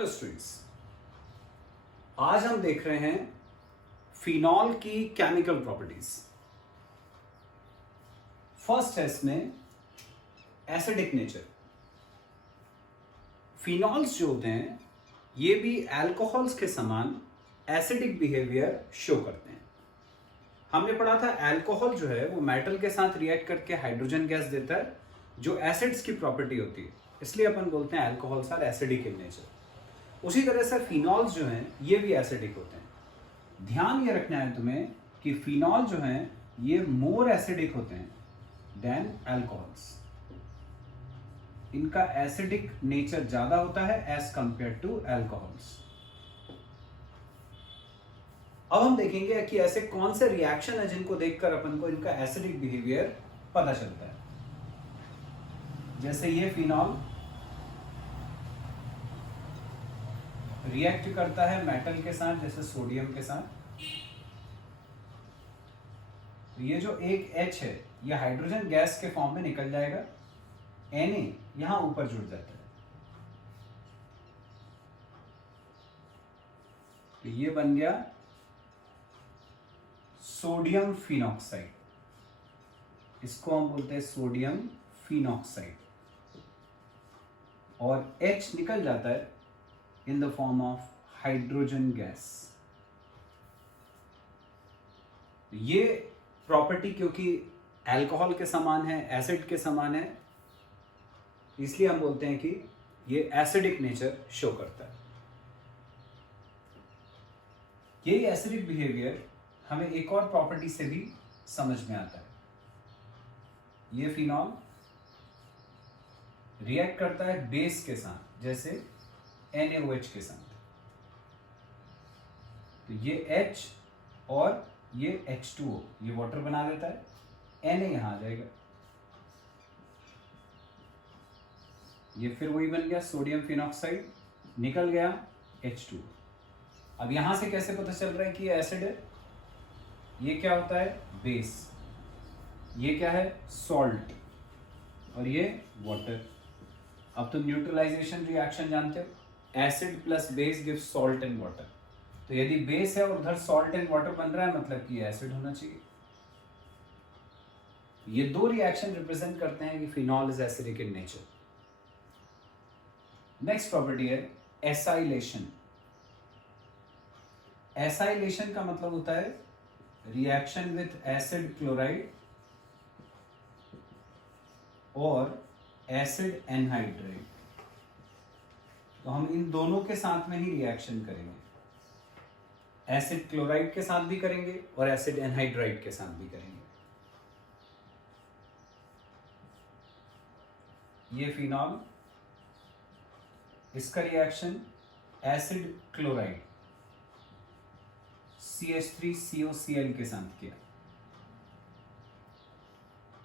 Hello students, आज हम देख रहे हैं फिनॉल की केमिकल प्रॉपर्टीज। फर्स्ट है इसमें एसिडिक नेचर। फिनॉल्स जो होते हैं ये भी अल्कोहल्स के समान एसिडिक बिहेवियर शो करते हैं। हमने पढ़ा था अल्कोहल जो है वो मेटल के साथ रिएक्ट करके हाइड्रोजन गैस देता है जो एसिड्स की प्रॉपर्टी होती है, इसलिए अपन बोलते हैं alcohols are acidic in nature. उसी तरह से फिनॉल्स जो हैं ये भी एसिडिक होते हैं। ध्यान ये रखना है तुम्हें कि फिनॉल जो हैं ये मोर एसिडिक होते हैं देन अल्कोहल्स। इनका एसिडिक नेचर ज्यादा होता है एज कंपेयर टू अल्कोहल्स। अब हम देखेंगे कि ऐसे कौन से रिएक्शन है जिनको देखकर अपन को इनका एसिडिक बिहेवियर पता चलता है। जैसे ये फिनॉल रिएक्ट करता है मेटल के साथ, जैसे सोडियम के साथ। तो ये जो एक H है ये हाइड्रोजन गैस के फॉर्म में निकल जाएगा, Na यहां ऊपर जुड़ जाता है। तो ये बन गया सोडियम फिनॉक्साइड, इसको हम बोलते हैं सोडियम फिनॉक्साइड। और H निकल जाता है in the form of hydrogen gas। ये प्रॉपर्टी क्योंकि अल्कोहल के समान है, एसिड के समान है, इसलिए हम बोलते हैं कि ये एसिडिक नेचर शो करता है। यही एसिडिक बिहेवियर हमें एक और प्रॉपर्टी से भी समझ में आता है। ये फिनॉल रिएक्ट करता है बेस के साथ, जैसे NaOH के साथ। तो ये H और ये H2O ये वाटर बना देता है, Na यहां आ जाएगा। ये फिर वही बन गया सोडियम फिनॉक्साइड, निकल गया H2O। अब यहां से कैसे पता चल रहा है कि ये एसिड है? ये क्या होता है? बेस। ये क्या है? सॉल्ट। और ये वाटर। अब तुम न्यूट्रलाइजेशन रिएक्शन जानते हो, acid plus base gives salt and water. तो यदि बेस है और उधर सॉल्ट एंड वाटर बन रहा है मतलब कि एसिड होना चाहिए। ये दो रिएक्शन रिप्रेजेंट करते हैं कि phenol is acidic in nature. Next property है एसाइलेशन। एसाइलेशन का मतलब होता है रिएक्शन विथ एसिड क्लोराइड और एसिड एनहाइड्राइड। तो हम इन दोनों के साथ में ही रिएक्शन करेंगे, एसिड क्लोराइड के साथ भी करेंगे और एसिड एनहाइड्राइड के साथ भी करेंगे। ये फिनॉल, इसका रिएक्शन एसिड क्लोराइड CH3COCl के साथ किया।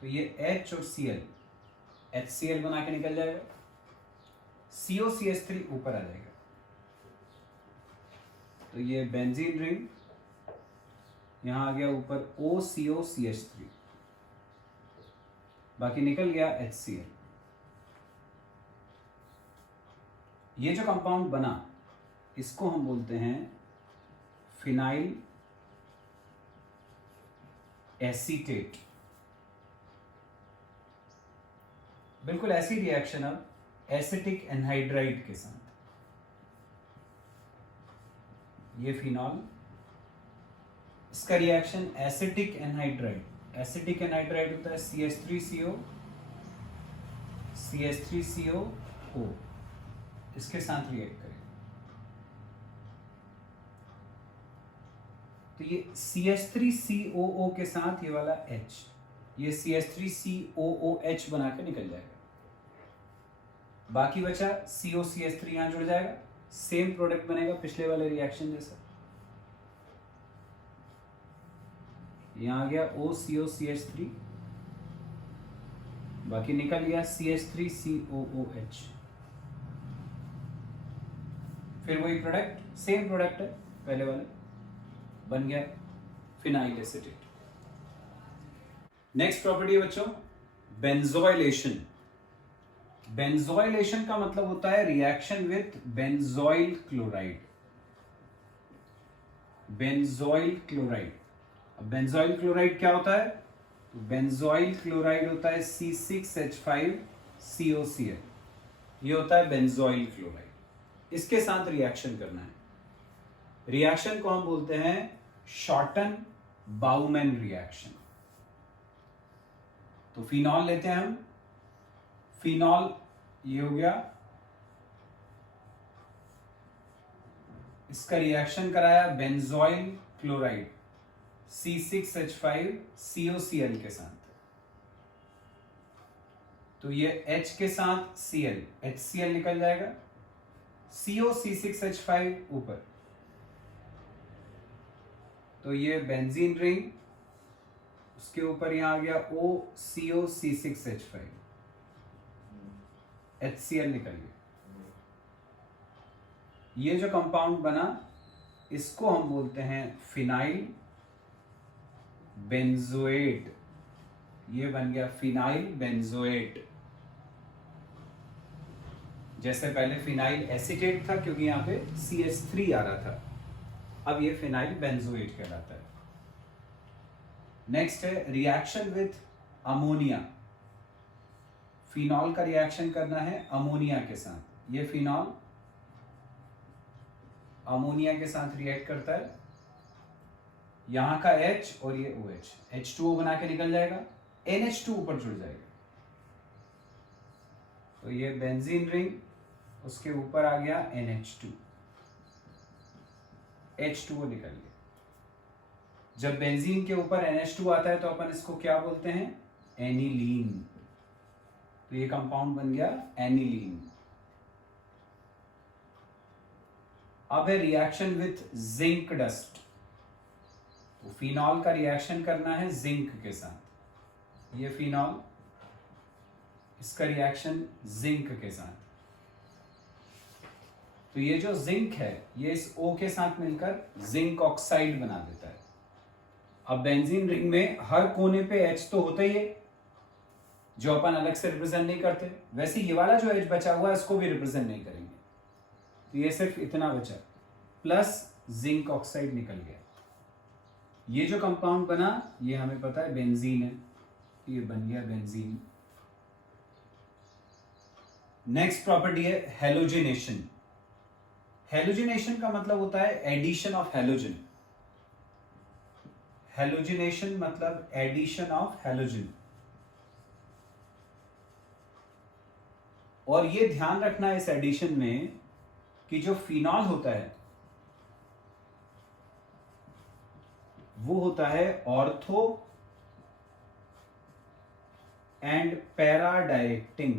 तो ये H और Cl HCl बना के निकल जाएगा, COCH3 ऊपर आ जाएगा। तो ये बेंजीन रिंग यहां आ गया ऊपर OCOCH3, बाकी निकल गया HCl। ये जो कंपाउंड बना इसको हम बोलते हैं फिनाइल एसीटेट। बिल्कुल ऐसी रिएक्शन अब एसिटिक एनहाइड्राइड के साथ। ये फिनॉल, इसका reaction acetic anhydride. Acetic anhydride होता है CH3CO CH3COO, इसके साथ रिएक्ट करें। तो ये CH3COO के साथ ये वाला H, ये CH3COOH बना के निकल जाएगा। बाकी बचा COCH3 यहां जुड़ जाएगा, सेम प्रोडक्ट बनेगा पिछले वाले रिएक्शन जैसा। यहां आ गया OCOCH3, बाकी निकल गया CH3COOH। फिर वही प्रोडक्ट, सेम प्रोडक्ट है पहले वाले, बन गया फिनाइल एसीटेट। नेक्स्ट प्रॉपर्टी है बच्चों बेंजोइलेशन। बेंजोइलेशन का मतलब होता है reaction with benzoyl chloride. Benzoyl chloride, अब बेंजोइल क्लोराइड क्या होता है? तो बेंजोइल क्लोराइड होता है C6H5COCl, ये होता है बेंजोइल क्लोराइड। इसके साथ रिएक्शन करना है। रिएक्शन को हम बोलते हैं शॉर्टन बाउमैन रिएक्शन। तो फिनॉल लेते हैं हम, फिनॉल ये हो गया, इसका रिएक्शन कराया बेंजोइल क्लोराइड C6H5COCl के साथ। तो ये H के साथ Cl, HCl निकल जाएगा, CO C6H5 ऊपर, तो ये बेंजीन रिंग, उसके ऊपर यहां आ गया O CO C6H5, HCl निकल गया। ये जो कंपाउंड बना इसको हम बोलते हैं फिनाइल बेंजोएट। ये बन गया फिनाइल बेंजोएट। जैसे पहले फिनाइल एसीटेट था क्योंकि यहां पे CH3 आ रहा था, अब ये फिनाइल बेंजोएट कहलाता है। नेक्स्ट है रिएक्शन विथ अमोनिया। फिनॉल का रिएक्शन करना है अमोनिया के साथ। ये फिनॉल अमोनिया के साथ रिएक्ट करता है, यहां का H और ये OH, H2O बना के निकल जाएगा, NH2 ऊपर जुड़ जाएगा। तो ये बेंजीन रिंग, उसके ऊपर आ गया NH2, H2O निकल गया। जब बेंजीन के ऊपर NH2 आता है तो अपन इसको क्या बोलते हैं? एनिलीन। तो ये कंपाउंड बन गया एनिलीन। अब है रिएक्शन विथ जिंक डस्ट। तो फिनॉल का रिएक्शन करना है जिंक के साथ। ये फिनॉल, इसका रिएक्शन जिंक के साथ। तो ये जो जिंक है ये इस O के साथ मिलकर जिंक ऑक्साइड बना देता है। अब बेंजीन रिंग में हर कोने पे H तो होता ही है, जो अपन अलग से रिप्रेजेंट नहीं करते। वैसे ये वाला जो H बचा हुआ है इसको भी रिप्रेजेंट नहीं करेंगे, तो ये सिर्फ इतना बचा, प्लस जिंक ऑक्साइड निकल गया। ये जो कंपाउंड बना ये हमें पता है बेंजीन है, ये बन गया बेंजीन। नेक्स्ट प्रॉपर्टी है हेलोजिनेशन। हेलोजिनेशन का मतलब होता है एडिशन ऑफ हेलोजन। हेलोजिनेशन मतलब एडिशन ऑफ हेलोजन। और ये ध्यान रखना इस एडिशन में कि जो फिनॉल होता है वो होता है ortho and para directing.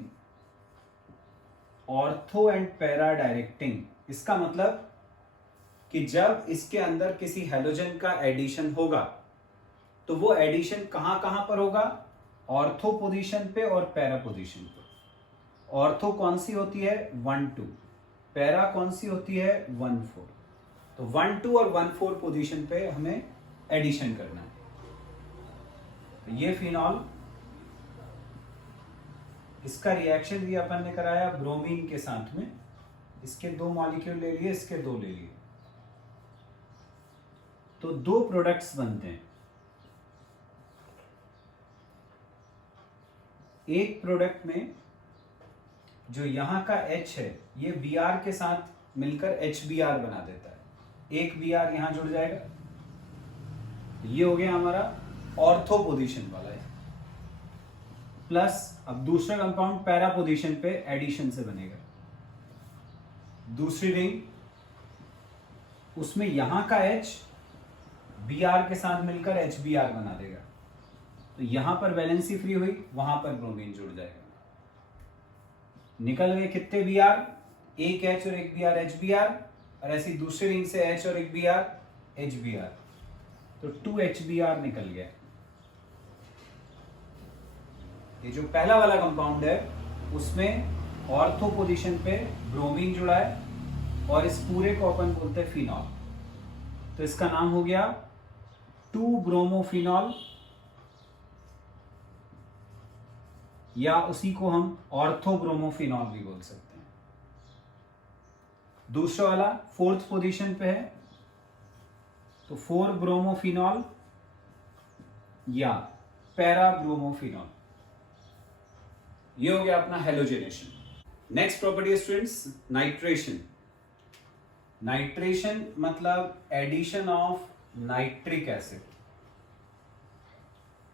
Ortho and para directing, इसका मतलब कि जब इसके अंदर किसी हेलोजन का एडिशन होगा तो वो एडिशन कहां कहां पर होगा? ऑर्थो पोजीशन पे और पैरा पोजीशन पे। ऑर्थो कौन सी होती है? 1 2। पैरा कौन सी होती है? 1 4। तो 1 2 और 1 4 पोजीशन पे हमें एडिशन करना है। तो ये फिनॉल, इसका रिएक्शन भी अपन ने कराया ब्रोमीन के साथ में। इसके 2 मॉलिक्यूल ले लिए, इसके 2 ले लिए, तो 2 प्रोडक्ट्स बनते हैं। एक प्रोडक्ट में जो यहां का H है ये Br के साथ मिलकर HBr बना देता है। एक Br यहां जुड़ जाएगा, ये हो गया हमारा ऑर्थो पोजीशन वाला है। प्लस अब दूसरा कंपाउंड पैरा पोजीशन पे एडिशन से बनेगा। दूसरी रिंग, उसमें यहां का H Br के साथ मिलकर HBr बना देगा। तो यहां पर वैलेंसी फ्री हुई, वहां पर ब्रोमीन जुड़ जाएगा। निकल गए कितने Br? एक H और एक Br HBr, और ऐसी दूसरी रिंग से H और एक Br HBr, तो 2 HBr निकल गया। ये जो पहला वाला कंपाउंड है उसमें ऑर्थो पोजीशन पे ब्रोमीन जुड़ा है और इस पूरे को अपन बोलते हैं फिनॉल। तो इसका नाम हो गया 2 ब्रोमोफिनॉल या उसी को हम ऑर्थोब्रोमोफिनॉल भी बोल सकते हैं। दूसरा वाला 4th पोजीशन पे है, तो 4-ब्रोमोफिनॉल या पैराब्रोमोफिनॉल। ये हो गया अपना हेलोजेनेशन। नेक्स्ट प्रॉपर्टी है स्टूडेंट्स नाइट्रेशन। नाइट्रेशन मतलब एडिशन ऑफ नाइट्रिक एसिड।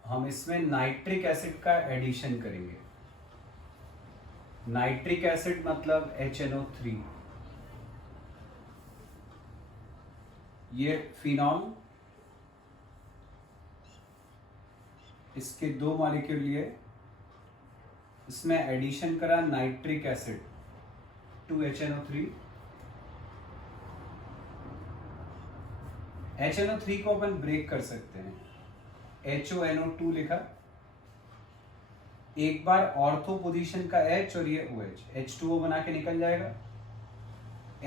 हम इसमें नाइट्रिक एसिड का एडिशन करेंगे। नाइट्रिक एसिड मतलब HNO3, ये फिनॉल, इसके 2 मॉलिक्यूल लिए, इसमें एडिशन करा नाइट्रिक एसिड 2HNO3। HNO3 को अपन ब्रेक कर सकते हैं, HONO2 लिखा, एक बार ऑर्थो पोजीशन का H और ये OH, H2O बना के निकल जाएगा,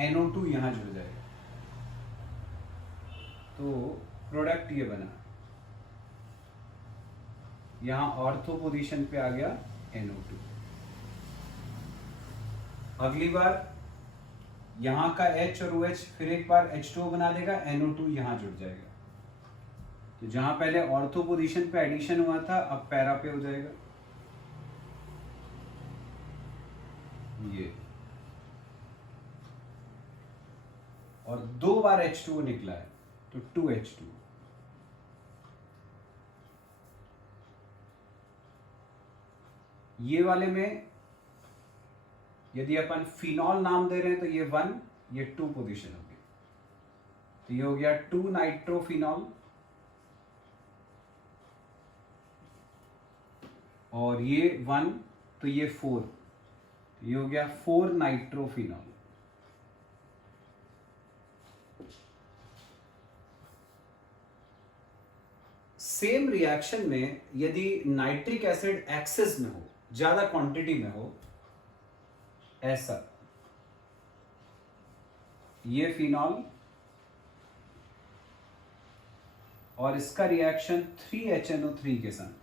NO2 यहां जुड़ जाएगा, तो प्रोडक्ट ये बना, यहां ऑर्थो पोजीशन पे आ गया NO2। अगली बार यहां का H और OH फिर एक बार H2O बना देगा, NO2 यहां जुड़ जाएगा, तो जहां पहले ऑर्थो पोजीशन पे एडिशन हुआ था अब पैरा पे हो जाएगा, ये, और 2 बार H2O निकला है तो 2H2। ये वाले में यदि अपन फिनॉल नाम दे रहे हैं तो ये 1, ये 2 पोजीशन हो गई, तो ये हो गया 2 नाइट्रोफिनॉल, और ये 1 तो ये 4, तो ये हो गया 4 नाइट्रोफिनॉल। सेम रिएक्शन में यदि नाइट्रिक एसिड एक्सेस में हो, ज्यादा क्वांटिटी में हो, ऐसा, ये फिनॉल और इसका रिएक्शन 3HNO3 के साथ,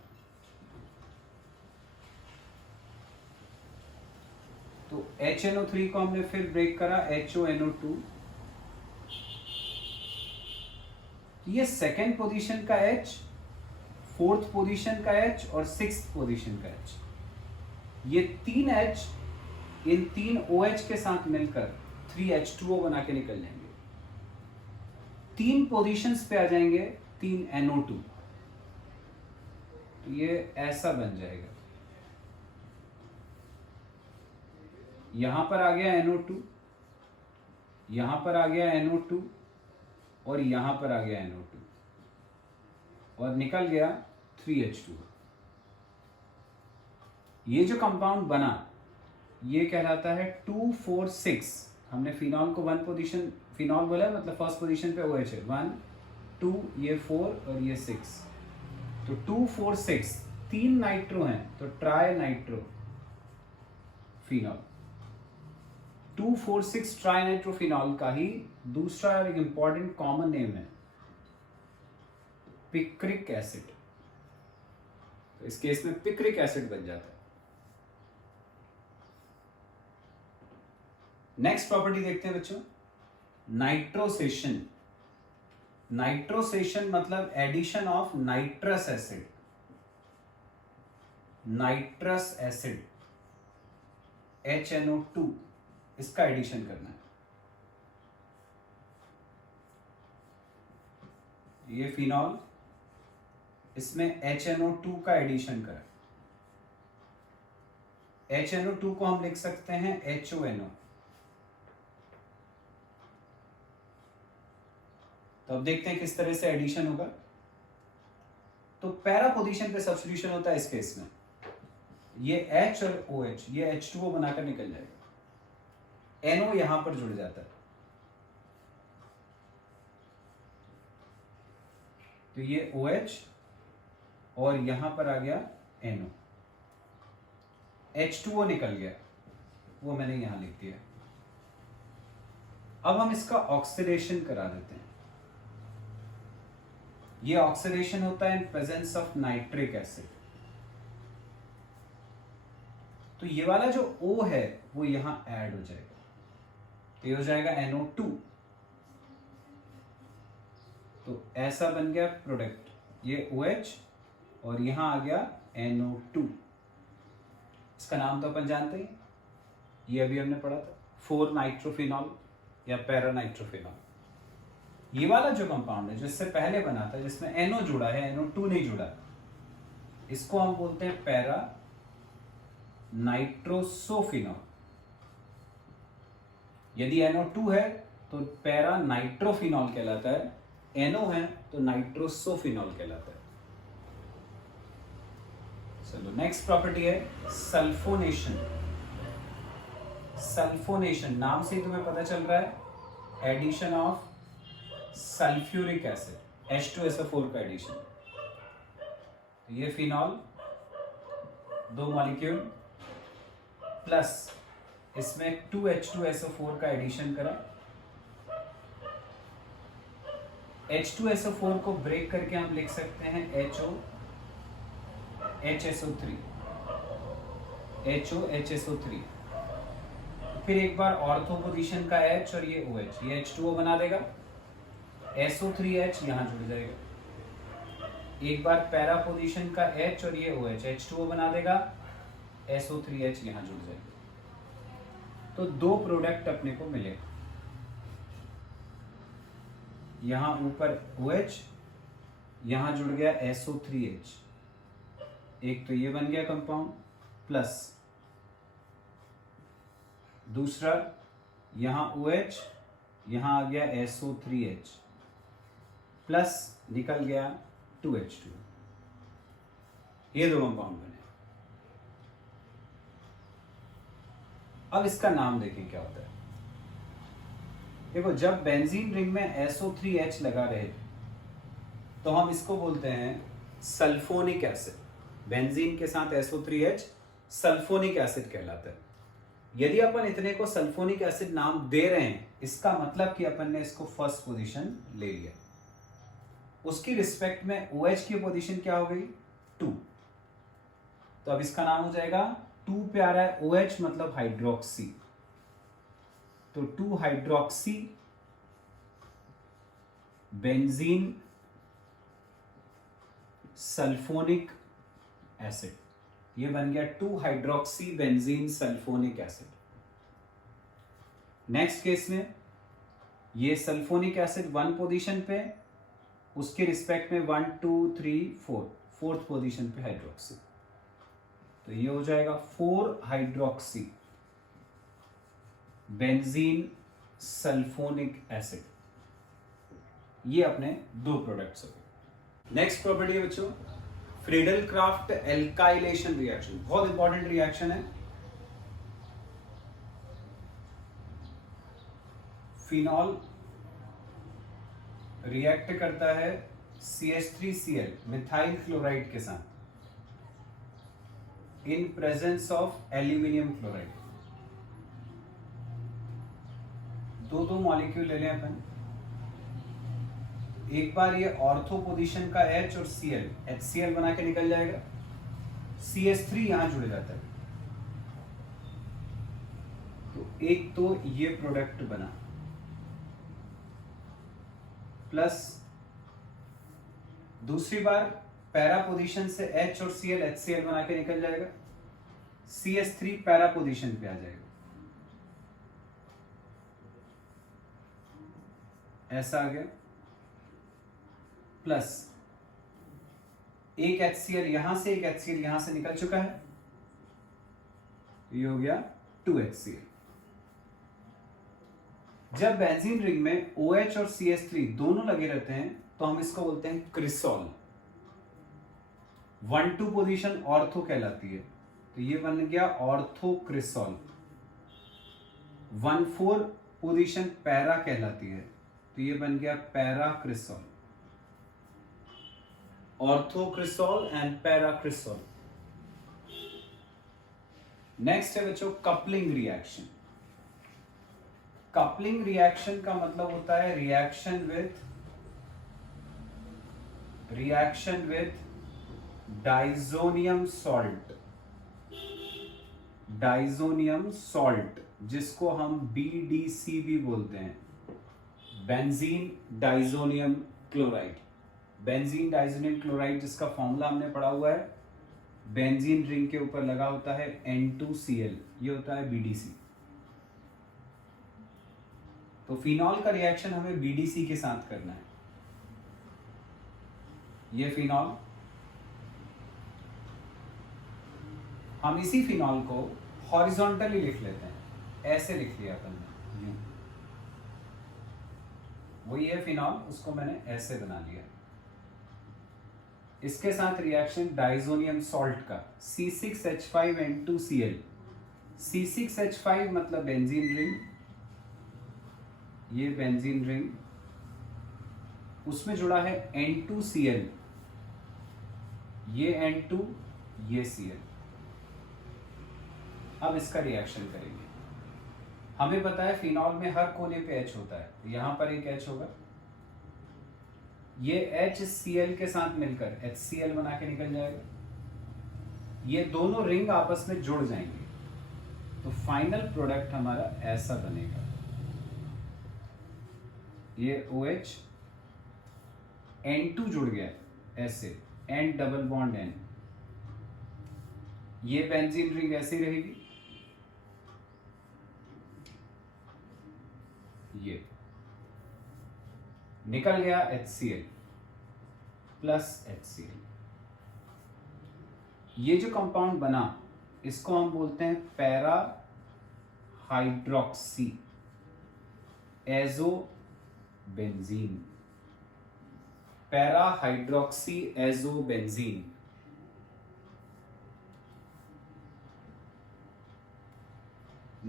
तो HNO3 को हमने फिर ब्रेक करा HONO2, ये 2nd पोजीशन का H, 4th पोजीशन का H और 6th पोजीशन का H, ये 3 H इन 3 OH के साथ मिलकर 3H2O बना के निकल जाएंगे, 3 पोजीशंस पे आ जाएंगे 3 NO2, तो ये ऐसा बन जाएगा, यहां पर आ गया NO2, यहां पर आ गया NO2 और यहां पर आ गया NO2 और निकल गया 3H2। ये जो कंपाउंड बना ये कहलाता है 2,4,6। हमने फिनॉल को 1 पोजीशन फिनॉल बोला मतलब फर्स्ट पोजीशन पे OH है, 1 2 ये 4 और ये 6, तो 2,4,6, 3 नाइट्रो हैं तो tri nitro phenol. 2,4,6 tri nitro phenol का ही दूसरा एक इंपॉर्टेंट कॉमन नेम है पिक्रिक एसिड, तो इस केस में पिक्रिक एसिड बन जाता है। नेक्स्ट प्रॉपर्टी देखते हैं बच्चों, नाइट्रोसेशन। नाइट्रोसेशन मतलब addition of nitrous acid, nitrous acid HNO2, इसका एडिशन करना है। ये फिनॉल, इसमें HNO2 का एडिशन करें, HNO2 को हम लिख सकते हैं HONO। तो अब देखते हैं किस तरह से एडिशन होगा। तो पैरा पोजीशन पे सब्स्टिट्यूशन होता है इस केस में, ये H और OH ये H2O बनाकर निकल जाएगा, NO यहां पर जुड़ जाता है, तो ये OH और यहां पर आ गया NO, H2O निकल गया, वो मैंने यहां लिख दिया। अब हम इसका ऑक्सीडेशन करा देते हैं। ये ऑक्सीडेशन होता है in presence of nitric acid. तो ये वाला जो O है वो यहां ऐड हो जाएगा, तो ये हो जाएगा NO2। तो ऐसा बन गया प्रोडक्ट, ये OH और यहां आ गया NO2। इसका नाम तो अपन जानते हैं, ये अभी हमने पढ़ा था 4 नाइट्रोफिनॉल या पैरानाइट्रोफिनॉल। ये वाला जो कंपाउंड है जो इससे पहले बना था जिसमें NO जुड़ा है, NO2 नहीं जुड़ा, इसको हम बोलते हैं पैरा नाइट्रोसोफिनॉल। यदि NO2 है तो पैरा नाइट्रोफिनॉल कहलाता है, NO है तो नाइट्रोसोफिनॉल कहलाता है। चलो नेक्स्ट प्रॉपर्टी है सल्फोनेशन। सल्फोनेशन नाम से ही तुम्हें पता चल रहा है addition of sulphuric acid, H2SO4 का एडिशन। तो ये फिनॉल 2 मॉलिक्यूल प्लस इसमें 2H2SO4 का एडिशन करें। H2SO4 को ब्रेक करके हम लिख सकते हैं HOHSO3। फिर एक बार ऑर्थो पोजीशन का H और ये OH, ये H2O बना देगा, SO3H यहां जुड़ जाएगा। एक बार पैरा पोजीशन का H और ये OH, H2O बना देगा, SO3H यहां जुड़ जाएगा। तो 2 प्रोडक्ट अपने को मिले, यहां ऊपर OH, यहां जुड़ गया SO3H। एक तो ये बन गया कंपाउंड, प्लस दूसरा यहां OH, यहां आ गया SO3H, प्लस निकल गया 2H2। ये 2 कंपाउंड बने। अब इसका नाम देखें क्या होता है। देखो जब बेंजीन रिंग में SO3H लगा रहे तो हम इसको बोलते हैं सल्फोनिक एसिड। बेंजीन के साथ SO3H सल्फोनिक एसिड कहलाता है। यदि अपन इतने को सल्फोनिक एसिड नाम दे रहे हैं, इसका मतलब कि अपन ने इसको फर्स्ट पोजीशन ले लिया। उसकी रिस्पेक्ट में OH की पोजीशन क्या हो गई 2, तो अब इसका नाम हो जाएगा 2 पे आ रहा है OH मतलब हाइड्रोक्सी, तो 2 हाइड्रोक्सी बेंजीन सल्फोनिक एसिड। ये बन गया 2 hydroxy benzene sulphonic acid. Next case में ये सल्फोनिक एसिड 1 पोजीशन पे, उसके रिस्पेक्ट में 1 2 3 4 फोर्थ पोजीशन पे हाइड्रोक्सी, तो ये हो जाएगा 4 हाइड्रोक्सी बेंजीन सल्फोनिक एसिड। ये अपने 2 प्रोडक्ट्स हो गए। नेक्स्ट प्रॉपर्टी है बच्चों फ्रीडल क्राफ्ट एल्काइलेशन रिएक्शन। बहुत इंपॉर्टेंट रिएक्शन है। फिनॉल रिएक्ट करता है CH3Cl मिथाइल क्लोराइड के साथ in presence of aluminium chloride. 2 molecule ले लें अपन। एक बार ये ऑर्थो पोजीशन का H और Cl, HCl बना के निकल जाएगा, CH3 यहां जुड़ जाता है, तो एक तो ये प्रोडक्ट बना, प्लस दूसरी बार पैरा पोजीशन से H और Cl HCl बना के निकल जाएगा, CH3 पैरा पोजीशन पे आ जाएगा, ऐसा आ गया, प्लस एक HCl यहां से एक HCl यहां से निकल चुका है, ये हो गया 2HCl। जब बेंजीन रिंग में OH और CH3 दोनों लगे रहते हैं तो हम इसको बोलते हैं क्रिसॉल। 1-2 पोजीशन ऑर्थो कहलाती है, तो ये बन गया ऑर्थो क्रिसॉल। 1-4 पोजीशन पैरा कहलाती है, तो ये बन गया para cresol. Ortho cresol and para cresol. Next है बच्चों कपलिंग रिएक्शन। कपलिंग रिएक्शन का मतलब होता है reaction with diazonium salt. Diazonium salt, जिसको हम BDC भी बोलते हैं, benzene diazonium chloride. Benzene diazonium chloride जिसका फॉर्मूला हमने पढ़ा हुआ है, बेंजीन रिंग के ऊपर लगा होता है N2Cl, ये होता है BDC। तो फिनॉल का रिएक्शन हमें BDC के साथ करना है। ये फिनॉल, हम इसी फिनॉल को हॉरिजॉन्टली लिख लेते हैं, ऐसे लिख लिया अपन ने, यूं। वही है फिनॉल, उसको मैंने ऐसे बना लिया। इसके साथ रिएक्शन डाइजोनियम सॉल्ट का, C6H5N2Cl। C6H5 मतलब बेंजीन रिंग, ये बेंजीन रिंग, उसमें जुड़ा है N2Cl, ये N2, ये Cl। अब इसका रिएक्शन करेंगे। हमें पता है फिनॉल में हर कोने पे H होता है, तो यहां पर एक H होगा, ये HCl के साथ मिलकर HCl बना के निकल जाएगा, ये दोनों रिंग आपस में जुड़ जाएंगे, तो फाइनल प्रोडक्ट हमारा ऐसा बनेगा। ये OH, N2 जुड़ गया ऐसे, N डबल बॉन्ड N, ये बेंजीन रिंग ऐसी रहेगी, ये निकल गया HCl प्लस HCl। ये जो कंपाउंड बना, इसको हम बोलते हैं para hydroxy azo benzene, para hydroxy azo benzene.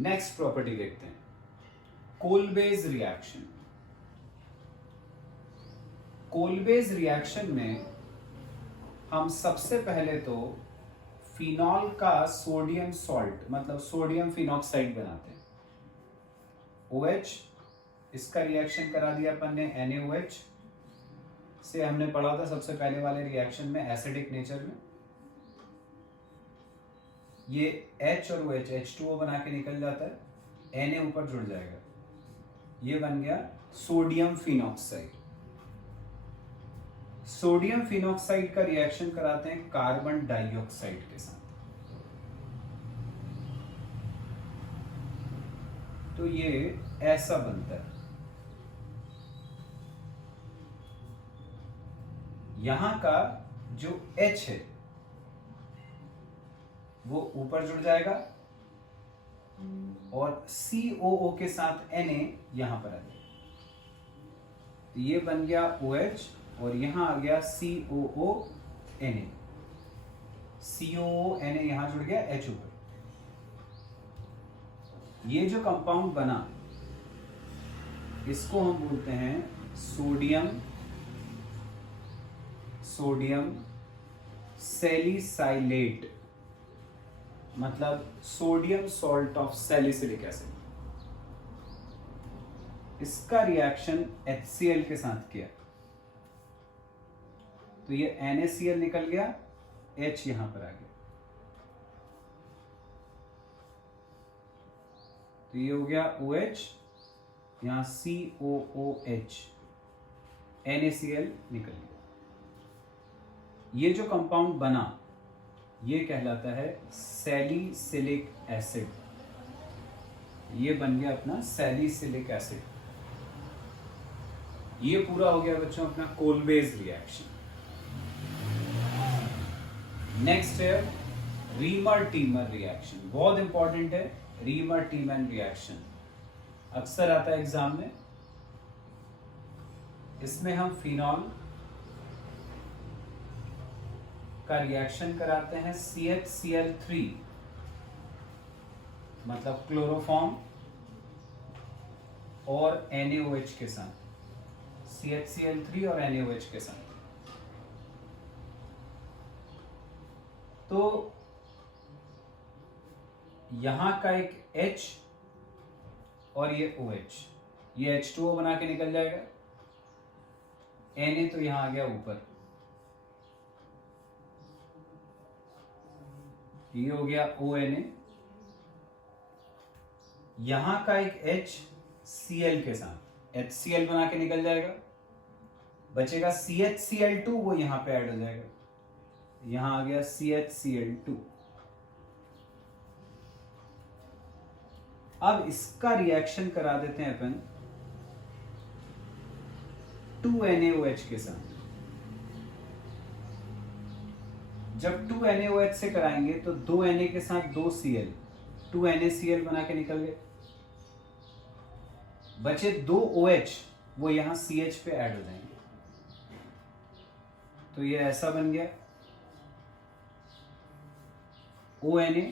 Next property देखते हैं, कोलबेज रिएक्शन। कोलबेज रिएक्शन में हम सबसे पहले तो फिनॉल का सोडियम सॉल्ट मतलब सोडियम फिनॉक्साइड बनाते हैं, OH, इसका रिएक्शन करा दिया अपन ने NaOH से, हमने पढ़ा था सबसे पहले वाले रिएक्शन में एसिडिक नेचर में। ये H और OH H2O बना के निकल जाता है, Na ऊपर जुड़ जाएगा, ये बन गया सोडियम फिनॉक्साइड। सोडियम फिनॉक्साइड का रिएक्शन कराते हैं कार्बन डाइऑक्साइड के साथ, तो ये ऐसा बनता है। यहां का जो H है वो ऊपर जुड़ जाएगा और COO के साथ Na यहां पर आ जाएगा, तो ये बन गया OH और यहां आ गया COO Na, COO Na यहां जुड़ गया H ऊपर। ये जो कंपाउंड बना, इसको हम बोलते हैं सोडियम सैलिसाइलेट, मतलब sodium salt of salicylic acid. इसका रिएक्शन HCl के साथ किया, तो ये NaCl निकल गया, H यहां पर आ गया, तो ये हो गया OH, यहां COOH, NaCl निकल गया। ये जो कंपाउंड बना, ये कहलाता है सैलिसिलिक एसिड, ये बन गया अपना सैलिसिलिक एसिड। ये पूरा हो गया बच्चों अपना कोलबेज रिएक्शन। नेक्स्ट है रीमर टीमर रिएक्शन, बहुत इंपॉर्टेंट है रीमर टीमर रिएक्शन, अक्सर आता है एग्जाम में। इसमें हम फिनॉल का रिएक्शन कराते हैं CHCl3 मतलब क्लोरोफॉर्म और NaOH के साथ, CHCl3 और NaOH के साथ। तो यहां का एक H और ये OH, ये H2O बना के निकल जाएगा, Na तो यहां आ गया ऊपर, ये हो गया ONA, यहां का एक HCl के साथ HCl बना के निकल जाएगा, बचेगा CHCl2, वो यहां पे ऐड हो जाएगा, यहां आ गया CHCl2। अब इसका रिएक्शन करा देते हैं अपन 2NaOH के साथ। जब 2NaOH से कराएंगे तो 2Na के साथ 2Cl, 2NaCl बना के निकल गए, बचे 2OH, वो यहां CH पे ऐड हो जाएंगे, तो ये ऐसा बन गया ONa,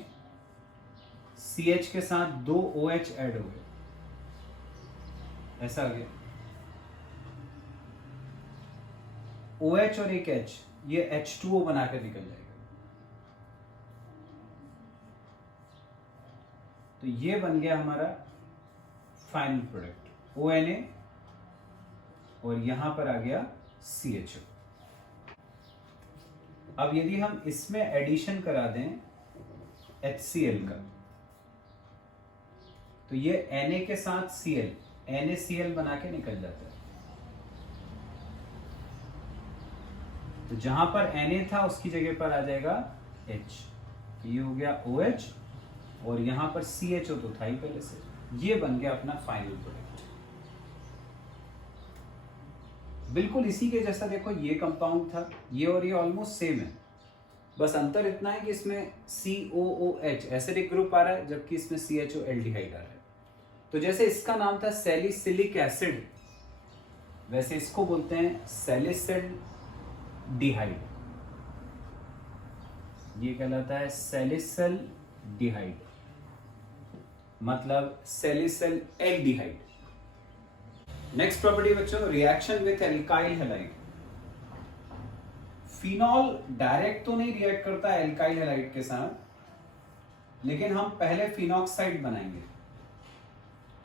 CH के साथ 2OH ऐड हो गए, ऐसा आ गया। OH और एक H, ये H2O बना कर निकल जाएगा। तो ये बन गया हमारा फाइनल प्रोडक्ट ONa, और यहां पर आ गया CHO। अब यदि हम इसमें एडिशन करा दें HCl का, तो ये Na के साथ Cl, NaCl बना के निकल जाता है। तो जहां पर Na था उसकी जगह पर आ जाएगा H, ये हो गया OH, और यहां पर CHO तो था ही पहले से। ये बन गया अपना फाइनल प्रोडक्ट। बिल्कुल इसी के जैसा देखो ये कंपाउंड था, ये और ये ऑलमोस्ट सेम है, बस अंतर इतना है कि इसमें COOH एसिडिक ग्रुप आ रहा है, जबकि इसमें CHO एल्डिहाइड आ रहा है। तो जैसे इसका नाम था सैलिसिलिक एसिड, वैसे इसको बोलते हैं सैलिसिल्डिहाइड, ये कहलाता है सैलिसिल्डिहाइड, मतलब सैलिसिल एल्डिहाइड। नेक्स्ट प्रॉपर्टी बच्चों, reaction with alkyl halide. Phenol direct तो नहीं रिएक्ट करता एल्काइल हैलाइड के साथ, लेकिन हम पहले फिनॉक्साइड बनाएंगे।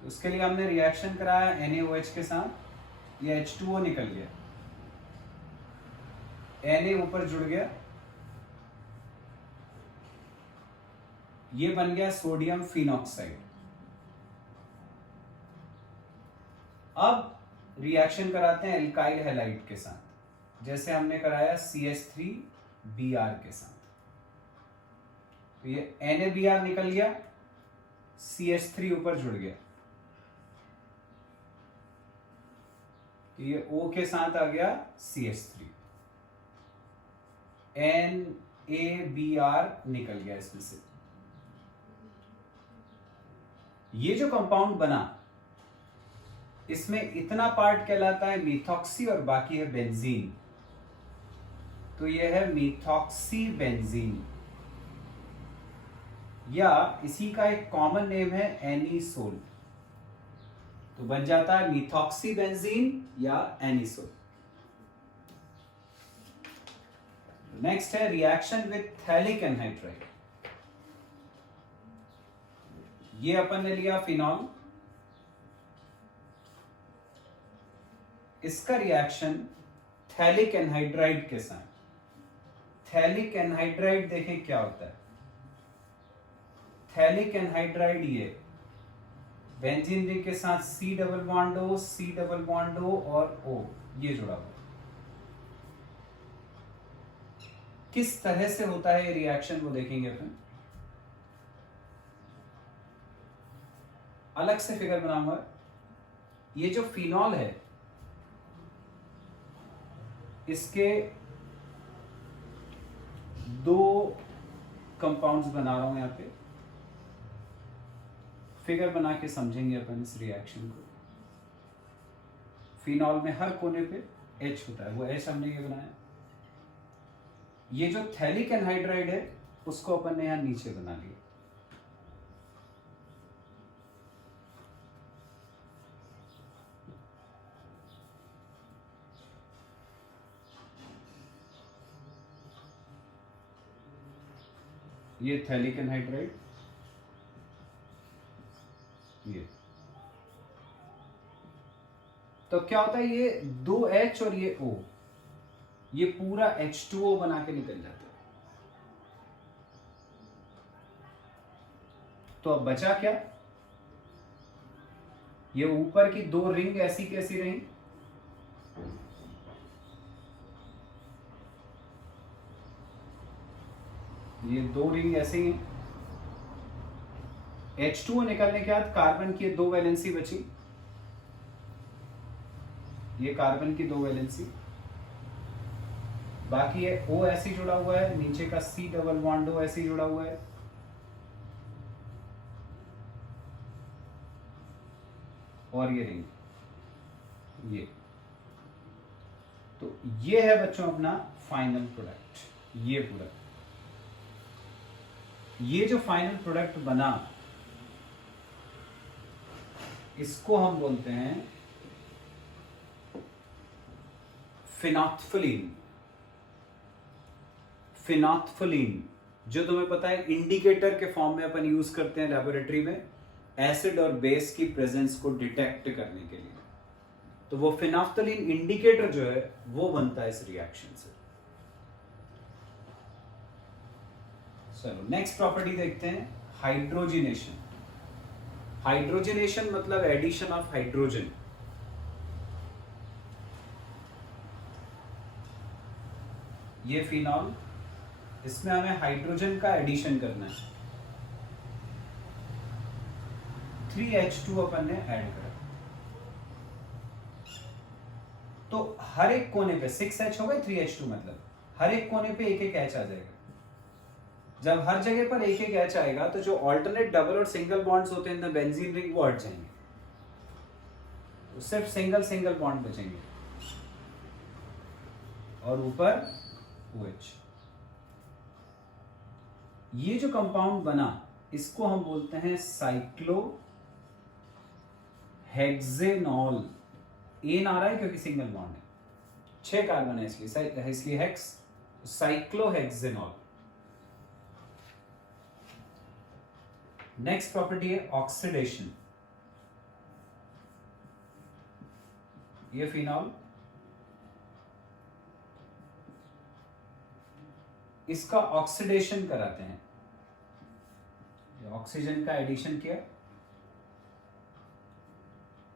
तो उसके लिए हमने रिएक्शन कराया NaOH के साथ, ये H2O निकल गया, Na ऊपर जुड़ गया, ये बन गया सोडियम फिनॉक्साइड। अब रिएक्शन कराते हैं एल्काइल हैलाइड के साथ, जैसे हमने कराया CH3Br के साथ, तो ये NaBr निकल गया, CH3 ऊपर जुड़ गया, तो ये O के साथ आ गया CH3, NaBr निकल गया इसमें से। ये जो कंपाउंड बना, इसमें इतना पार्ट कहलाता है मिथॉक्सी और बाकी है बेंजीन, तो यह है मिथॉक्सी बेंजीन, या इसी का एक कॉमन नेम है एनिसोल, तो बन जाता है मिथॉक्सी बेंजीन या एनिसोल। नेक्स्ट है रिएक्शन विथ थैलिक एनहाइड्राइड। ये अपन ने लिया फिनॉल, इसका रिएक्शन थैलिक एनहाइड्राइड के साथ। थैलिक एनहाइड्राइड देखें क्या होता है। थैलिक एनहाइड्राइड ये बेंजीन रिंग के साथ C double bond O, C double bond O और O ये जुड़ा हुआ। किस तरह से होता है ये रिएक्शन वो देखेंगे अपन, अलग से फिगर बनाऊंगा। ये जो फिनॉल है इसके दो कंपाउंड्स बना रहा हूं यहां पे, फिगर बना के समझेंगे अपन इस रिएक्शन को। फिनॉल में हर कोने पे H होता है, वो H हमने ये बनाया। ये जो थैलिक एनहाइड्राइड है उसको अपन ने यहां नीचे बना लिया। ये थैलिक एनहाइड्राइड, ये तो क्या होता है, ये दो H और ये O, ये पूरा H2O बना के निकल जाता है। तो अब बचा क्या, ये ऊपर की दो रिंग ऐसी कैसी रही, ये दो रिंग ऐसे ही हैं। H2O निकलने के बाद कार्बन की दो वैलेंसी बची, ये कार्बन की दो वैलेंसी, बाकी है O ऐसे जुड़ा हुआ है, नीचे का C डबल बॉन्ड O ऐसे जुड़ा हुआ है, और ये रिंग ये। तो ये है बच्चों अपना फाइनल प्रोडक्ट। ये पूरा ये जो फाइनल प्रोडक्ट बना इसको हम बोलते हैं फिनोल्फ्थलीन। फिनोल्फ्थलीन जो तुम्हें पता है इंडिकेटर के फॉर्म में अपन यूज करते हैं लेबोरेटरी में एसिड और बेस की प्रेजेंस को डिटेक्ट करने के लिए। तो वो फिनोल्फ्थलीन इंडिकेटर जो है वो बनता है इस रिएक्शन से। चलो नेक्स्ट प्रॉपर्टी देखते हैं, हाइड्रोजिनेशन। हाइड्रोजनेशन मतलब एडिशन ऑफ हाइड्रोजन। ये फिनॉल, इसमें हमें हाइड्रोजन का एडिशन करना है। 3H2 अपन ने ऐड करा, तो हर एक कोने पे 6H हो गए, 3H2 मतलब हर एक कोने पे एक एक H आ जाएगा। जब हर जगह पर एक एक H आएगा तो जो ऑल्टरनेट डबल और सिंगल बॉन्ड्स होते हैं इन द बेंजीन रिंग वो हट जाएंगे, तो सिर्फ सिंगल सिंगल बॉन्ड बचेंगे और ऊपर OH। ये जो कंपाउंड बना इसको हम बोलते हैं साइक्लोहेक्सेनॉल। एन आ रहा है क्योंकि सिंगल बॉन्ड है, 6 कार्बन है इसलिए हेक्स, साइक्लोहेक्सेनॉल। नेक्स्ट प्रॉपर्टी है ऑक्सीडेशन। ये फिनॉल, इसका ऑक्सीडेशन कराते हैं, ऑक्सीजन का एडिशन किया,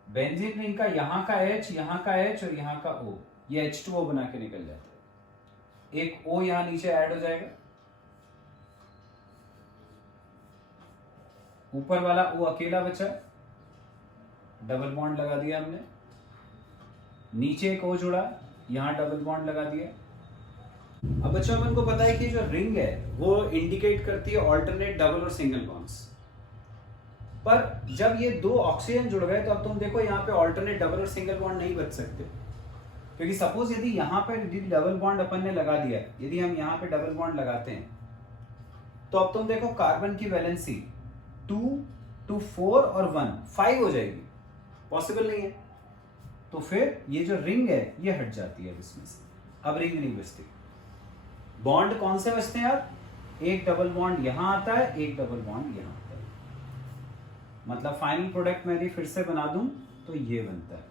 बेंजीन रिंग का यहां का H, यहां का H और यहां का O, ये H2O बना के निकल जाता है। एक O यहां नीचे ऐड हो जाएगा, ऊपर वाला O अकेला बचा, डबल बॉन्ड लगा दिया हमने, नीचे एक O जुड़ा, यहां डबल बॉन्ड लगा दिया। अब बच्चों अपन को पता है कि जो रिंग है वो इंडिकेट करती है ऑल्टरनेट डबल और सिंगल बॉन्ड्स, पर जब ये दो ऑक्सीजन जुड़ गए तो अब तुम देखो यहाँ पे ऑल्टरनेट डबल और सिंगल बॉन्ड नहीं बच सकते, क्योंकि सपोज यदि यहाँ पे डबल बॉन्ड अपन ने लगा दिया, यदि हम यहाँ पे डबल बॉन्ड लगाते हैं तो अब तुम देखो कार्बन की वैलेंसी 2 2 4 और 1 5 हो जाएगी, पॉसिबल नहीं है। तो फिर ये जो रिंग है ये हट जाती है इसमें से, अब रिंग नहीं बचती। बॉन्ड कौन से बचते हैं यार, एक डबल बॉन्ड यहां आता है, एक डबल बॉन्ड यहां आता है। मतलब फाइनल प्रोडक्ट में यदि फिर से बना दूं तो ये बनता है,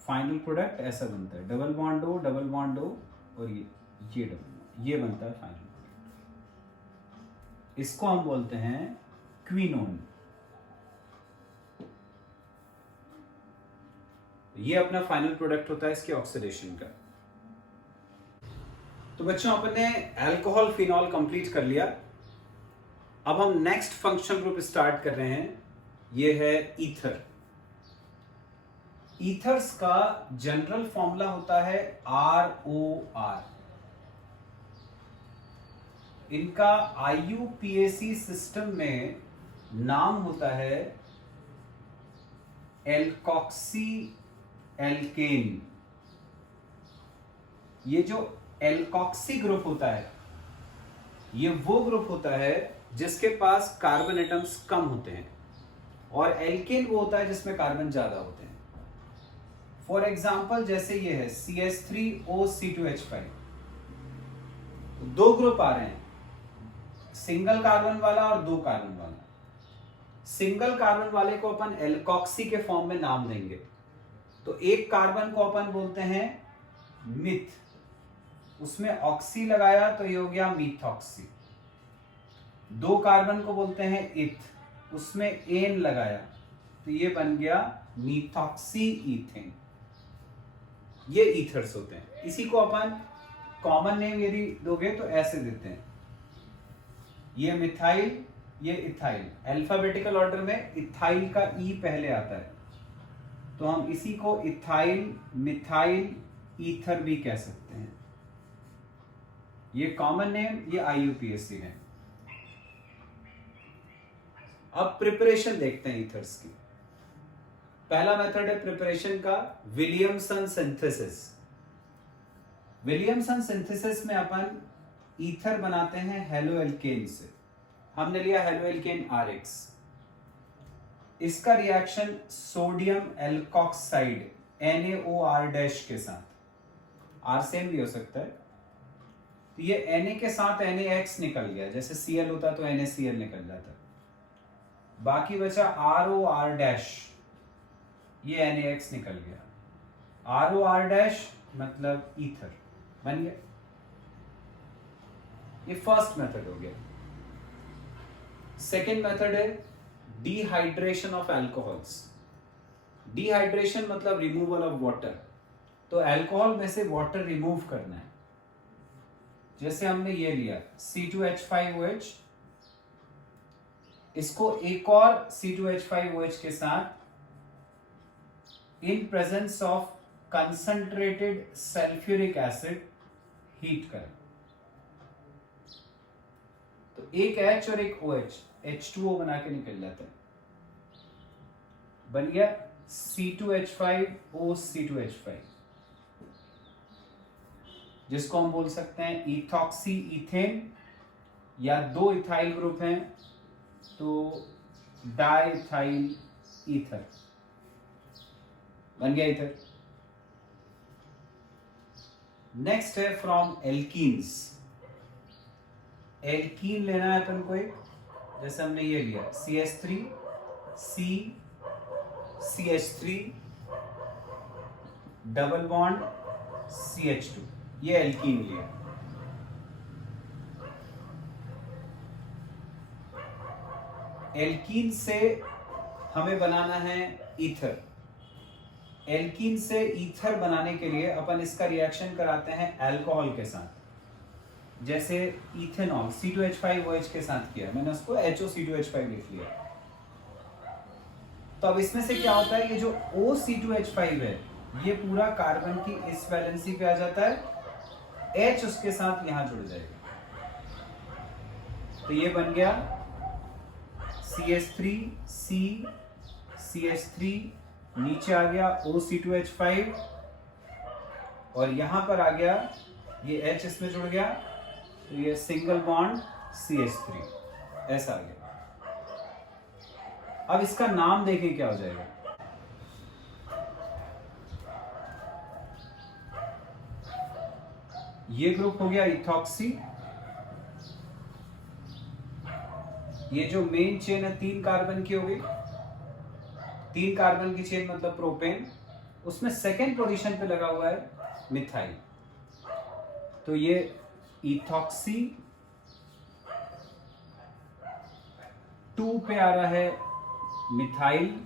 फाइनल प्रोडक्ट ऐसा बनता है, double bond O double bond O और ये डबल बॉन्ड, ये बनता है फाइनल प्रोडक्ट। इसको हम बोलते हैं क्विनोन। ये अपना फाइनल प्रोडक्ट होता है इसके ऑक्सीडेशन का। तो बच्चों अपन ने अल्कोहल फिनॉल कंप्लीट कर लिया। अब हम नेक्स्ट फंक्शनल ग्रुप स्टार्ट कर रहे हैं, ये है ईथर। ईथर्स का जनरल फॉर्मूला होता है ROR। इनका IUPAC सिस्टम में नाम होता है एल्कोक्सी एल्केन। ये जो एल्कोक्सी ग्रुप होता है ये वो ग्रुप होता है जिसके पास कार्बन एटम्स कम होते हैं, और एल्केन वो होता है जिसमें कार्बन ज्यादा होते हैं। फॉर एग्जाम्पल जैसे ये है CH3OC2H5, दो ग्रुप आ रहे हैं, सिंगल कार्बन वाला और दो कार्बन वाला। सिंगल कार्बन वाले को अपन एल्कोक्सी के फॉर्म में नाम देंगे, तो एक कार्बन को अपन बोलते हैं मिथ, उसमें ऑक्सी लगाया तो ये हो गया मिथॉक्सी। 2 कार्बन को बोलते हैं इथ, उसमें एन लगाया तो ये बन गया मीथॉक्सी इथेन। ये ईथर्स होते हैं। इसी को अपन कॉमन नेम यदि दोगे तो ऐसे देते हैं, ये मिथाइल, ये इथाइल। अल्फाबेटिकल ऑर्डर में इथाइल का ई पहले आता है, तो हम इसी को इथाइल मिथाइल ईथर भी कह सकते हैं। ये कॉमन नेम, ये आईयूपीएसी है। अब प्रिपरेशन देखते हैं ईथर्स की। पहला मेथड है प्रिपरेशन का विलियमसन सिंथेसिस। विलियमसन सिंथेसिस में अपन ईथर बनाते हैं हेलोएल्केन से। हमने लिया हेलोएल्केन RX। इसका रिएक्शन सोडियम एल्कोक्साइड NaOR- के साथ, R सेम भी हो सकता है, तो ये Na के साथ NaX निकल गया, जैसे Cl होता तो NaCl निकल जाता। बाकी बचा ROR-, ये NaX निकल गया। ROR- मतलब ईथर बन गया। ये फर्स्ट मेथड हो गया। सेकेंड मेथड है डिहाइड्रेशन ऑफ अल्कोहल्स। डिहाइड्रेशन मतलब रिमूवल ऑफ वाटर। तो अल्कोहल में से वाटर रिमूव करना है। जैसे हमने ये लिया C2H5OH, इसको एक और C2H5OH के साथ in presence of concentrated sulphuric acid heat करें, तो एक H और एक OH H2O बना के निकल जाता है। बन गया C2H5O C2H5, जिसको हम बोल सकते हैं इथॉक्सी इथेन, या 2 इथाइल ग्रुप हैं तो डाइथाइल ईथर बन गया ईथर। नेक्स्ट है फ्रॉम एल्कीन्स। एल्कीन लेना है अपन को एक, जैसे हमने ये लिया CH3 C CH3 double bond CH2, ये एल्कीन लिया। एल्कीन से हमें बनाना है ईथर। एल्कीन से ईथर बनाने के लिए अपन इसका रिएक्शन कराते हैं अल्कोहल के साथ, जैसे इथेनॉल C2H5OH के साथ किया, मैंने उसको HOC2H5 लिख लिया। तो अब इसमें से क्या होता है, ये जो OC2H5 है ये पूरा कार्बन की इस वैलेंसी पे आ जाता है, H उसके साथ यहां जुड़ जाएगा, तो ये बन गया CH3 C CH3, नीचे आ गया OC2H5 और यहां पर आ गया ये H इसमें जुड़ गया, तो ये सिंगल बॉन्ड CH3 ऐसा आ गया। अब इसका नाम देखें क्या हो जाएगा। ये ग्रुप हो गया इथॉक्सी। ये जो मेन चेन है 3 कार्बन की हो गई, 3 कार्बन की चेन मतलब प्रोपेन, उसमें सेकेंड पोजीशन पे लगा हुआ है मिथाइल, तो ये इथॉक्सी 2 पे आ रहा है मिथाइल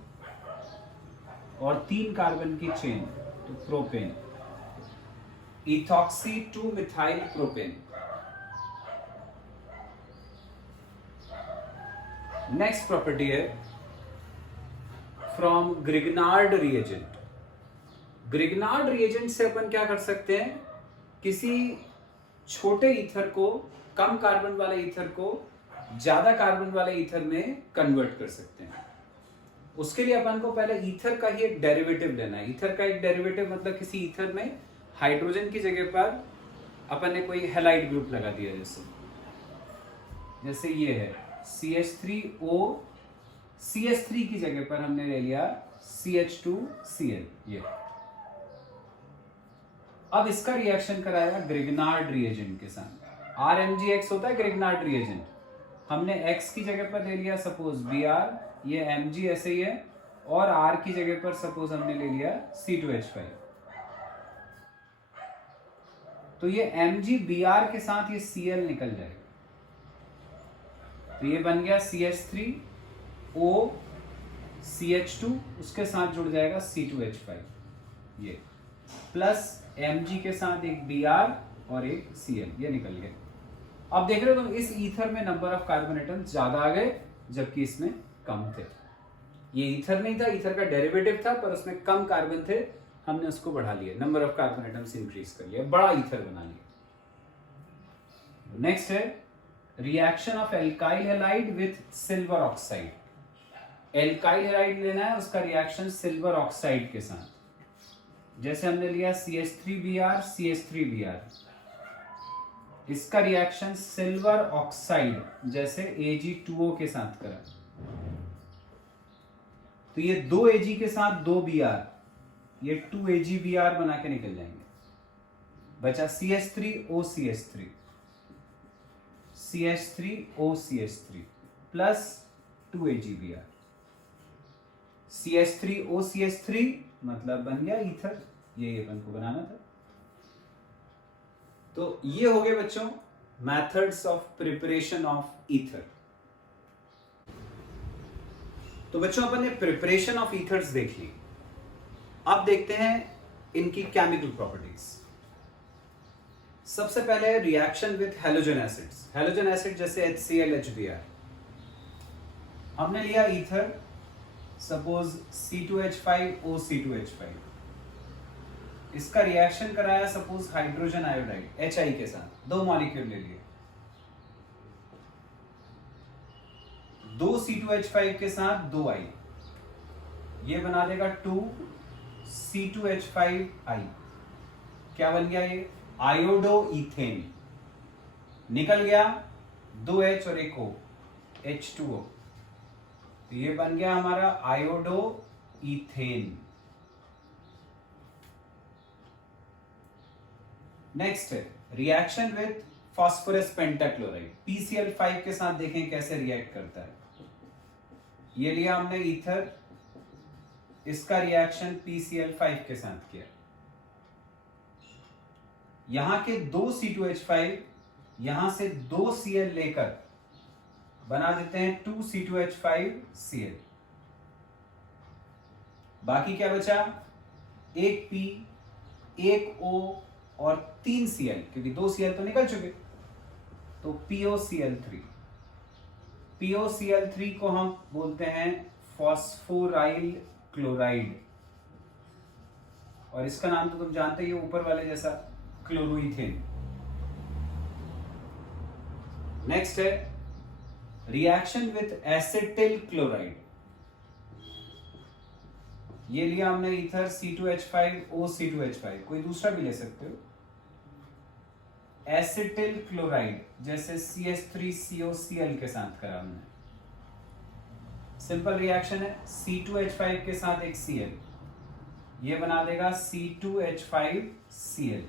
और 3 कार्बन की चेन तो propane, ethoxy 2 methyl propane. Next property है from Grignard reagent. Grignard reagent से अपन क्या कर सकते हैं, किसी छोटे ईथर को, कम कार्बन वाले ईथर को ज्यादा कार्बन वाले ईथर में कन्वर्ट कर सकते हैं। उसके लिए अपन को पहले ईथर का ही एक डेरिवेटिव लेना है। ईथर का एक डेरिवेटिव मतलब किसी ईथर में हाइड्रोजन की जगह पर अपन ने कोई हैलाइड ग्रुप लगा दिया, जैसे ये है CH3O, CH3 की जगह पर हमने ले लिया CH2Cl। ये अब इसका रिएक्शन कराया ग्रिग्नार्ड रिएजेंट के साथ। RMgX होता है ग्रिग्नार्ड रिएजेंट, हमने X की जगह पर ले लिया सपोज Br, ये Mg ऐसे ही है, और R की जगह पर सपोज हमने ले लिया C2H5, तो ये MgBr के साथ ये Cl निकल जाएगा। तो ये बन गया CH3O CH2, उसके साथ जुड़ जाएगा C2H5, ये प्लस Mg के साथ एक Br और एक Cl, ये निकल गया। अब देख रहे हो तुम, इस ईथर में नंबर ऑफ कार्बन एटम्स ज्यादा आ गए जबकि इसमें कम थे। ये ईथर नहीं था, ईथर का डेरिवेटिव था, पर उसमें कम कार्बन थे, हमने उसको बढ़ा लिया, number of carbon atoms increase कर लिया, बड़ा ईथर बना लिया। नेक्स्ट है reaction of alkyl halide with silver oxide. Alkyl halide लेना है, उसका रिएक्शन सिल्वर ऑक्साइड के साथ। जैसे हमने लिया CH3Br CH3Br, इसका रिएक्शन सिल्वर ऑक्साइड जैसे Ag2O के साथ करा, तो ये 2 Ag के साथ 2 Br, ये 2 AgBr बना के निकल जाएंगे। बचा CH3O CH3, CH3O CH3 plus 2 AgBr, CH3O CH3 मतलब बन गया ईथर, ये अपन को बनाना था। तो ये हो गए बच्चों methods of preparation of ether. तो बच्चों अपन ने प्रिपरेशन ऑफ ईथर्स देख ली। अब देखते हैं इनकी केमिकल प्रॉपर्टीज। सबसे पहले reaction with halogen acids. Halogen acid जैसे HCl HBr। हमने लिया ईथर, सपोज C2H5O C2H5, इसका रिएक्शन कराया सपोज हाइड्रोजन आयोडाइड HI के साथ, 2 मॉलिक्यूल ले लिए, 2 C2H5 के साथ 2 I, ये बना देगा 2 C2H5I। क्या बन गया ये? Iodo ethane. निकल गया 2 H और एक O, H2O, तो ये बन गया हमारा आयोडो इथेन। नेक्स्ट है reaction with phosphorus pentachloride. PCl5 के साथ देखें कैसे रिएक्ट करता है। ये लिया हमने ईथर, इसका रिएक्शन PCl5 के साथ किया, यहां के 2 C2H5 यहां से 2 Cl लेकर बना देते हैं 2 C2H5Cl। बाकी क्या बचा? एक P, एक O और 3 Cl, क्योंकि 2 Cl तो निकल चुके, तो POCl3। POCl3 को हम बोलते हैं फॉस्फोराइल क्लोराइड, और इसका नाम तो तुम जानते ही हो, ऊपर वाले जैसा, क्लोरोइथेन। नेक्स्ट है रिएक्शन विथ एसिटिल क्लोराइड। ये लिया हमने ईथर C2H5O C2H5, कोई दूसरा भी ले सकते हो। एसिटिल क्लोराइड जैसे CH3COCl के साथ करा हमने, सिंपल रिएक्शन है, C2H5 के साथ एक Cl, ये बना देगा C2H5Cl।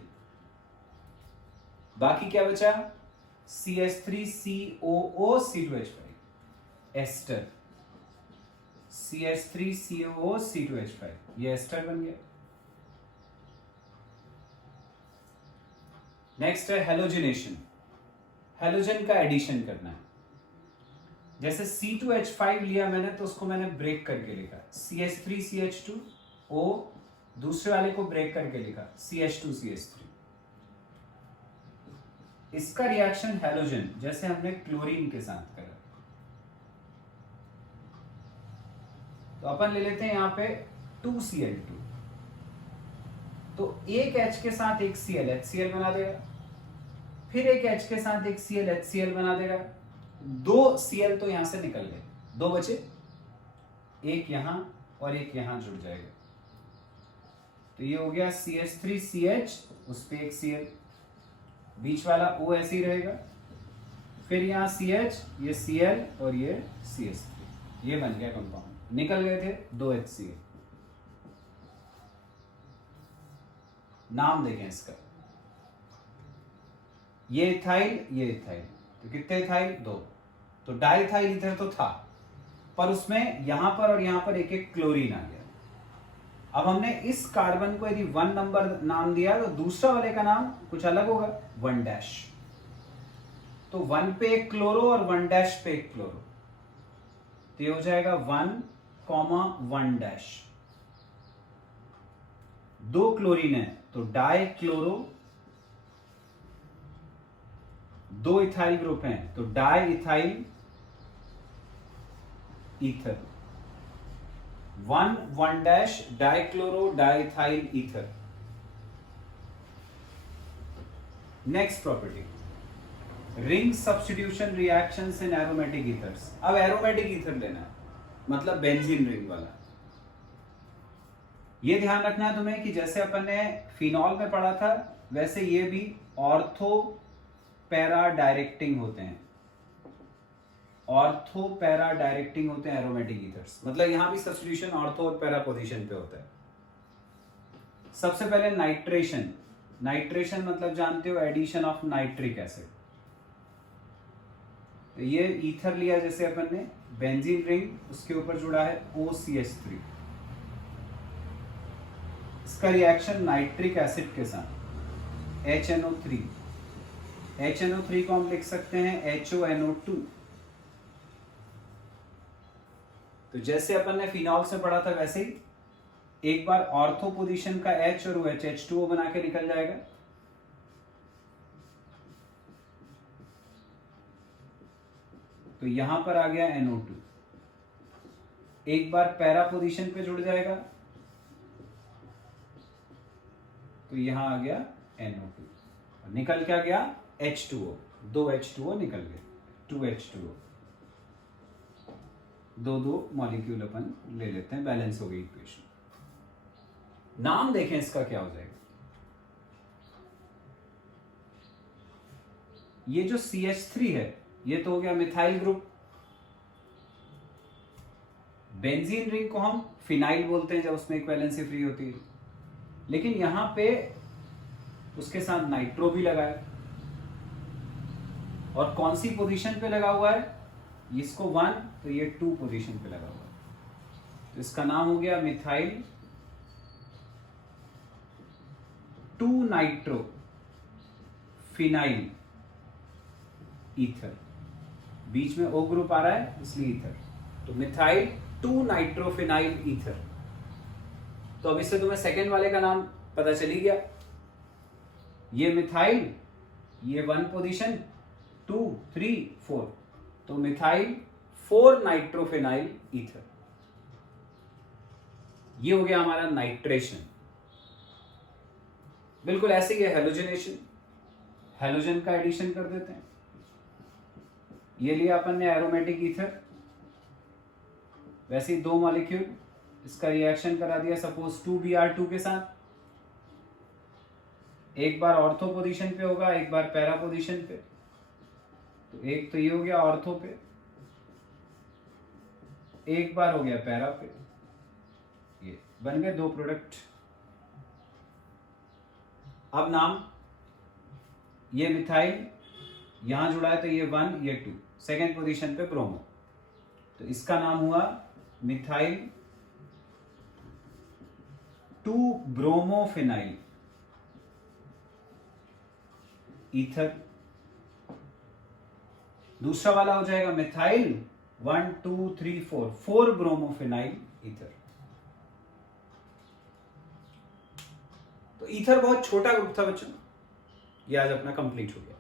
बाकी क्या बचा? CH3COO C2H5, ester, CH3COO C2H5, ये एस्टर बन गया। नेक्स्ट है हेलोजिनेशन। हेलोजन का एडिशन करना है। जैसे C2H5 लिया मैंने, तो उसको मैंने ब्रेक करके लिखा CH3CH2O, दूसरे वाले को ब्रेक करके लिखा CH2CH3। इसका रिएक्शन हेलोजन जैसे हमने क्लोरीन के साथ करा, तो अपन ले लेते हैं यहां पे 2Cl2, तो एक H के साथ एक Cl HCl बना देगा, फिर एक H के साथ एक Cl HCl बना देगा, 2 Cl तो यहां से निकल गए, 2 बचे, एक यहां और एक यहां जुड़ जाएगा, तो ये हो गया CH3CH, उस पे एक Cl, बीच वाला O ऐसे ही रहेगा, फिर यहां CH, ये Cl और ये CH3, ये बन गया कंपाउंड। निकल गए थे 2 HCl। नाम देखें इसका, ये इथाइल, ये इथाइल, तो कितने इथाइल? 2, तो डाइथाइल ईथर तो था, पर उसमें यहां पर और यहां पर एक एक क्लोरीन आ गया। अब हमने इस कार्बन को यदि 1 नंबर नाम दिया, तो दूसरा वाले का नाम कुछ अलग होगा, 1 डैश। तो 1 पे एक क्लोरो और 1 डैश पे एक क्लोरो, तो ये हो जाएगा 1, 1 डैश। 2 क्लोरीन है तो डाई क्लोरो, 2 इथाइल ग्रुप हैं तो di ethyl ether, 1 dash dichloro diethyl ether. Next property, ring substitution reactions in aromatic ethers. अब एरोमेटिक ईथर लेना है, मतलब बेंजीन रिंग वाला। ये ध्यान रखना है तुम्हें कि जैसे अपन ने फिनॉल में पढ़ा था वैसे ये भी ऑर्थो पैरा डायरेक्टिंग होते हैं, ऑर्थो पैरा डायरेक्टिंग होते हैं एरोमेटिक ईथर्स। मतलब यहां भी सब्स्टिट्यूशन ऑर्थो और पैरा पोजीशन पे होता है। सबसे पहले नाइट्रेशन, नाइट्रेशन मतलब जानते हो एडिशन ऑफ नाइट्रिक एसिड। ये ईथर लिया जैसे अपन ने, बेंजीन रिंग, उसके ऊपर जुड़ा है OCH3, इसका रिएक्शन नाइट्रिक एसिड के साथ HNO3, HNO3 को हम लिख सकते हैं HONO2। तो जैसे अपन ने फिनॉल से पढ़ा था वैसे ही एक बार ऑर्थो पोजीशन का H और OH H2O बना के निकल जाएगा। तो यहां पर आ गया NO2, एक बार पैरा पोजीशन पे जुड़ जाएगा तो यहां आ गया NO2, निकल क्या गया H2O, 2 H2O निकल गए, 2 H2O, 2 मॉलिक्यूल अपन ले लेते हैं, बैलेंस हो गई इक्वेशन। नाम देखें इसका क्या हो जाएगा। ये जो CH3 है ये तो हो गया मिथाइल ग्रुप, बेंजीन रिंग को हम फिनाइल बोलते हैं जब उसमें इक्विवेलेंसी फ्री होती है, लेकिन यहां पे उसके साथ नाइट्रो भी लगा है, और कौन सी पोजीशन पे लगा हुआ है, इसको 1 तो ये 2 पोजीशन पे लगा हुआ है, तो इसका नाम हो गया मिथाइल 2 नाइट्रो फिनाइल ईथर। बीच में O ग्रुप आ रहा है इसलिए ईथर, तो मिथाइल 2 नाइट्रोफिनाइल ईथर। तो अब इससे तुम्हें सेकेंड वाले का नाम पता चली गया, ये मिथाइल, ये 1 पोजीशन, 2 3 4, तो मिथाइल 4 नाइट्रोफिनाइल ईथर। ये हो गया हमारा नाइट्रेशन। बिल्कुल ऐसे ही है हेलोजनेशन, हेलोजन का एडिशन कर देते हैं। ये लिया अपन ने एरोमेटिक ईथर, वैसे ही 2 मॉलिक्यूल, इसका रिएक्शन करा दिया सपोज 2Br2 के साथ, एक बार ऑर्थो पोजीशन पे होगा एक बार पैरा पोजीशन पे, तो एक तो ये हो गया ऑर्थो पे, एक बार हो गया पैरा पे, ये बन गए 2 प्रोडक्ट। अब नाम, ये मिथाइल यहां जुड़ा है तो ये 1 ये 2, सेकेंड पोजीशन पे ब्रोमो, तो इसका नाम हुआ मिथाइल 2 ब्रोमोफिनाइल ईथर। दूसरा वाला हो जाएगा मिथाइल 1 2 3 4 4 ब्रोमोफिनाइल ईथर। तो ईथर बहुत छोटा ग्रुप था बच्चों, ये आज अपना कंप्लीट हो गया।